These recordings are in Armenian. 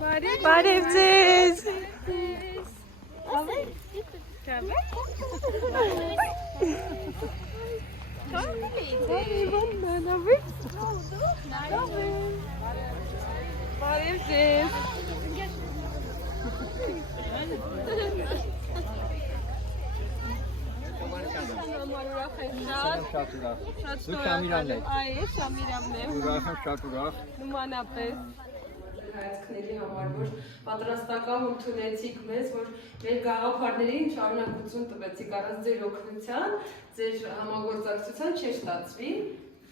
Բարևձեզ։ Բարևձեզ։ Հայացքների համար, որ պատրաստական ընդունեցիք մեզ, որ մեր գաղափարներին շարունակություն տվեցիք առանց ձեր օգնության, ձեր համագործակցության չէր ստացվի,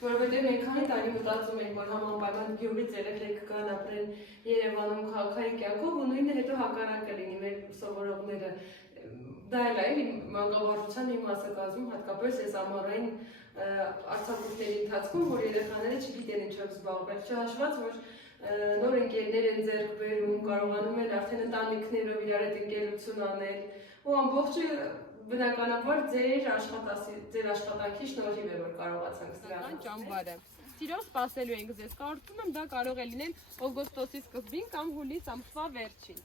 որովհետև մենք քանի տարի մտածում ենք, որ համապայման գյուղից երեխեք գան ապրեն Երևանում քաղաքային կյանքով ու նույնը հետո հակառակը լինի մեր սովորողները։ Դա էլ է մանկավարժության մի մասը կազմում, հատկապես այս ամառային արձակուրդների ընթացքում, որ երեխաները չգիտեն ինչով զբաղվել, չհաշված, որ նոր ընկերներ են ձեռք բերում, կարողանում են արդեն ընտանիքներով իրար հետ ընկերություն անել ու ամբողջը բնականաբար ձեր աշխատանքի շնորհիվ է, որ կարողացանք ստեղծել ճամբարը։ Սիրով սպասելու ենք ձեզ, կարծում եմ դա կարող է լինել օգոստոսի սկզբին կամ հուլիս ամսվա վերջին։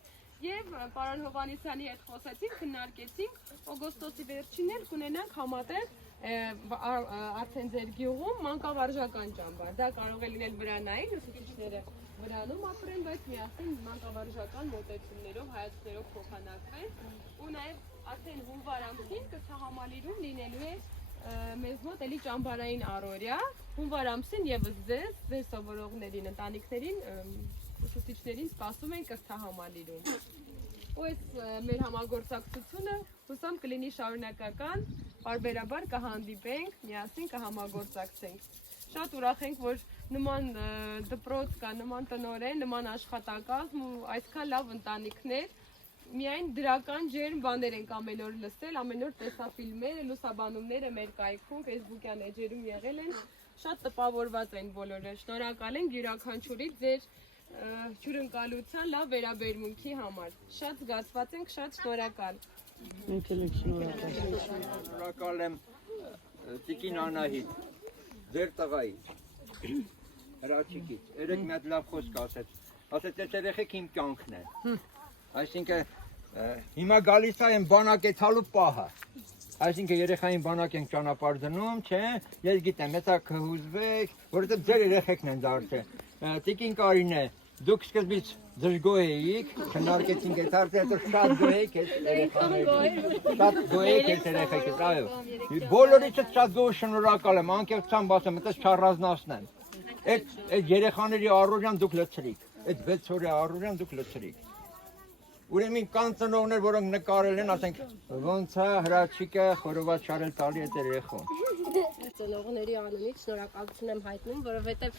Եվ պարոն Հովհաննիսյանի հետ խոսեցինք, քննարկեցինք օգոստոսի վերջին էլ կունենանք համատեղ արդեն ձեր գյուղում մանկավարժական ճամբար։ Դա կարող է լինել վրանային, ուսուցիչները վրանում ապրեն, բայց միասին մանկավարժական մոտեցումներով, հայացքներով փոխանակվեն ու նաև արդեն հունվար ամսին կրթահամալիրում լինելու է մեզ մոտ էլի ճամբարային առօրյա, հունվար ամսին եւս ձեր սովորողներին, ընտանիքներին, ուսուցիչներին սպասում են կրթահամալիրում։ Ու այս մեր համագործակցությունը հուսամ կլինի շարունակական, պարբերաբար կհանդիպենք, միասին կհամագործակցենք։ Շատ ուրախ ենք, որ նման դպրոց կա, նման տնօրեն, նման աշխատակազմ ու այսքան լավ ընտանիքներ, միայն դրական ջերմ բաներ ենք ամեն օր լսել, ամեն օր տեսաֆիլմերը, լուսաբանումները մեր կայքում, Facebook-յան էջերում եղել են, շատ տպավորված են բոլորը, շնորհակալ ենք յուրաքանչյուրի ձեր հյուրընկալության լավ վերաբերմունքի համար, շատ զգացված ենք, շատ շնորհակալ։ Շնորհակալ եմ Տիկին Անահիտ, ձեր տղայից, հրաչիկից, երեք մի հատ լավ խոսք ասեց, ասեց այս երեխեք իմ կյանքն է, այսինքն հիմա գալիս եմ բանակ է թալու պահը, այսինքն երեխային բանակ ենք ճանապարհ դնում, չէ, ես գիտեմ, հետա կհուզվեք, որովհետև ձեր երեխեքն են դարձել, Տիկին Կարինե, դուք սկզբից դժգոհ էիք, քննարկեցինք այդ հարցը, հետո շատ գոհ եք այս երեխեքից, այո։ Բոլորիցս շատ գոհ շնորհակալ եմ, անկեղծությամբ ասեմ, այդպես չառանձնացնեմ։ Այդ երեխաների առօրյան դուք լցրիք, այդ 6 օրյա առօրյան դուք լցրիք։ Ուրեմն կան ծնողներ, որոնք նկարել են, ասենք, ոնց է հրաչիկը խորոված շարել տալի այդ երեխուն։ Ծնողների անունից շնորհակալություն եմ հայտնում, որովհետև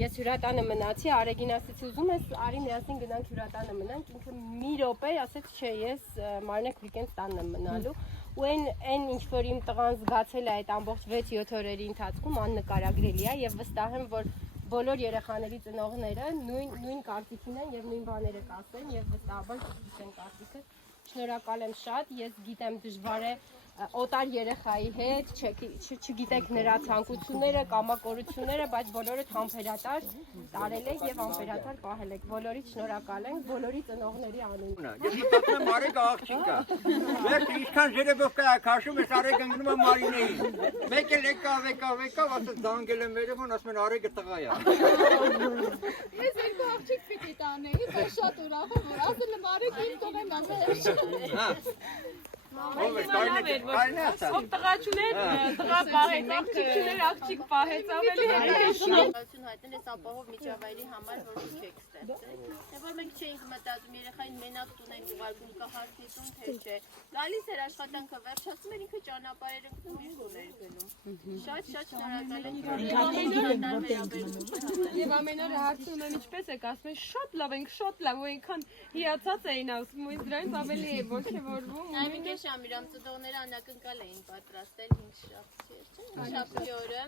ես հյուրատանը մնացի, Արեգին ասեցի ուզում ես արի միասին գնանք հյուրատանը մնանք, ինքը մի րոպե ասեց չէ, ես Մարնեք վիկենդ տանն եմ մնալու ու այն ինչ որ իմ տղան զգացել է այդ ամբողջ 6-7 օրերի ընթացքում աննկարագրելի է եւ վստահ եմ, որ բոլոր երեխաների ծնողները նույն կարծիքին են եւ նույն բաները կասեն եւ վստահաբար կգիտեն կարծիքը։ Շնորհակալ եմ շատ, ես գիտեմ դժվար է օտար երեխայի հետ, չգիտեք նրա ցանկությունները, կամակորությունները, բայց բոլորդ համբերատար տարել եք եւ համբերատար պահել եք։ Բոլորիդ շնորհակալ ենք, բոլորի ծնողների անունից։ Ես մտածում եմ Արեգը աղջիկա։ Վերջ ինչքան ժերեբովկա է քաշում, ես Արեգը ընկնում եմ Մարինեին։ Մեկ էլ եկավ, ասես դանգել եմ վերևոն, ասում են Արեգը տղա է։ Ես երկու աղջիկ պիտի տանեի, բայց շատ ուրախ եմ, որ ասել եմ Արեգ իմ տղեն Ով է, Կարինե ասա։ Ով տղա չուներ, տղա պահեց, աղջիկներ, աղջիկ պահեց, ավելի շնորհակալություն հայտնել ես ապահով միջավայրի համար, որ դուք եք ստեղծել։ Թե որ մենք չէինք մտածում երեխային մենակ տունենք ուղարկում կհասնիցում, թե չէ։ Գալիս էր աշխատանքը վերջացնում էր ինքը ճանապարհեր ընկնում իր տուներ գնում։ Շատ շնորհակալ եմ։ Եվ ամեն օր հարցնում եմ ինչպես եք, ասում են շատ լավ ենք, շատ լավ, ու այնքան հիացած էին ասում, ու ինձ դրանից ավելի է ողջևորվում։ Շամիրամ ծնողները անակնկալ էին պատրաստել 5 շաբթի օրը։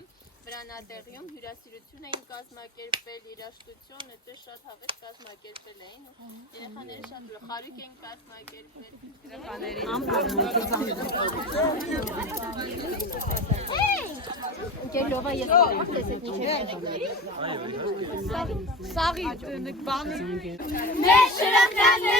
վրանատեղիում հյուրասիրություն էին կազմակերպել, երաժշտություն, այդպես շատ հավես կազմակերպել էին ու երեխաները շատ խարույկ էին կազմակերպել։ Գելովա ես կարող տեսեք ինչ է։ Սաղի բանը։ Մեր շրխկաները